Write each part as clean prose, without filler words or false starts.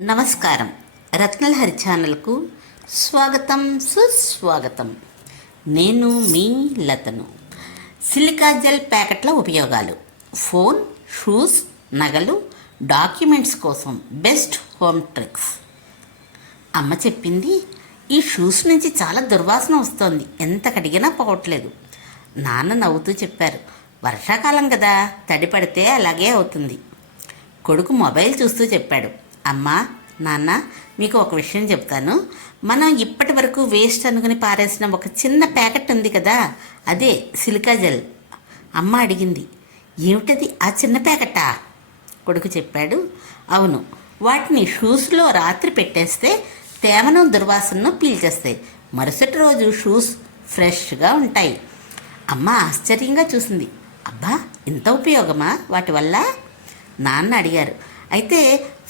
నమస్కారం. రత్నలహరి ఛానల్కు స్వాగతం, సుస్వాగతం. నేను మీ లతను. సిలికా జెల్ ప్యాకెట్ల ఉపయోగాలు. ఫోన్, షూస్, నగలు, డాక్యుమెంట్స్ కోసం బెస్ట్ హోమ్ ట్రిక్స్. అమ్మ చెప్పింది, ఈ షూస్ నుంచి చాలా దుర్వాసన వస్తోంది, ఎంత కడిగినా పోవట్లేదు. నాన్న నవ్వుతూ చెప్పారు, వర్షాకాలం కదా, తడి పడితే అలాగే అవుతుంది. కొడుకు మొబైల్ చూస్తూ చెప్పాడు, అమ్మా, నాన్న, మీకు ఒక విషయం చెప్తాను. మనం ఇప్పటి వరకు వేస్ట్ అనుకుని పారేసిన ఒక చిన్న ప్యాకెట్ ఉంది కదా, అదే సిలికా జెల్. అమ్మ అడిగింది, ఏమిటది, ఆ చిన్న ప్యాకెటా? కొడుకు చెప్పాడు, అవును, వాటిని షూస్లో రాత్రి పెట్టేస్తే తేమను దుర్వాసనను పీల్చేస్తాయి. మరుసటి రోజు షూస్ ఫ్రెష్గా ఉంటాయి. అమ్మ ఆశ్చర్యంగా చూసింది. అబ్బా, ఇంత ఉపయోగమా వాటి వల్ల? నాన్న అడిగారు, అయితే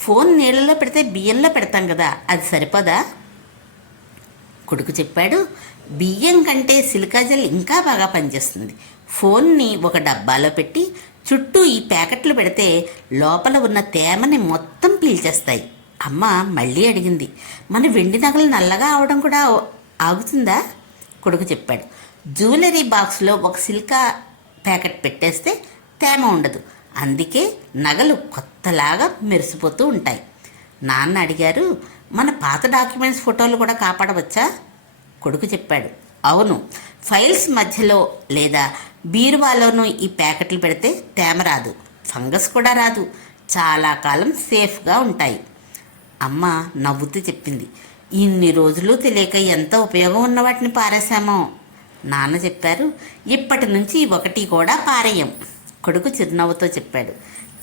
ఫోన్ నీళ్ళలో పెడితే బియ్యంలో పెడతాం కదా, అది సరిపోదా? కొడుకు చెప్పాడు, బియ్యం కంటే సిలికా జెల్ ఇంకా బాగా పనిచేస్తుంది. ఫోన్ని ఒక డబ్బాలో పెట్టి చుట్టూ ఈ ప్యాకెట్లు పెడితే లోపల ఉన్న తేమని మొత్తం పీల్చేస్తాయి. అమ్మ మళ్ళీ అడిగింది, మన వెండి నగలు నల్లగా అవడం కూడా ఆగుతుందా? కొడుకు చెప్పాడు, జ్యువెలరీ బాక్స్లో ఒక సిలికా ప్యాకెట్ పెట్టేస్తే తేమ ఉండదు, అందుకే నగలు కొత్తలాగా మెరిసిపోతూ ఉంటాయి. నాన్న అడిగారు, మన పాత డాక్యుమెంట్స్ ఫోటోలు కూడా కాపాడవచ్చా? కొడుకు చెప్పాడు, అవును, ఫైల్స్ మధ్యలో లేదా బీరువాలోనూ ఈ ప్యాకెట్లు పెడితే తేమ రాదు, ఫంగస్ కూడా రాదు, చాలా కాలం సేఫ్గా ఉంటాయి. అమ్మ నవ్వుతూ చెప్పింది, ఇన్ని రోజులు తెలియక ఎంత ఉపయోగం ఉన్న వాటిని పారేశామో. నాన్న చెప్పారు, ఇప్పటి నుంచి ఒకటి కూడా పారేయం. కొడుకు చిరునవ్వుతో చెప్పాడు,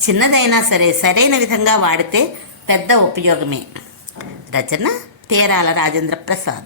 చిన్నదైనా సరే సరైన విధంగా వాడితే పెద్ద ఉపయోగమే. రచన తేరాల రాజేంద్ర ప్రసాద్.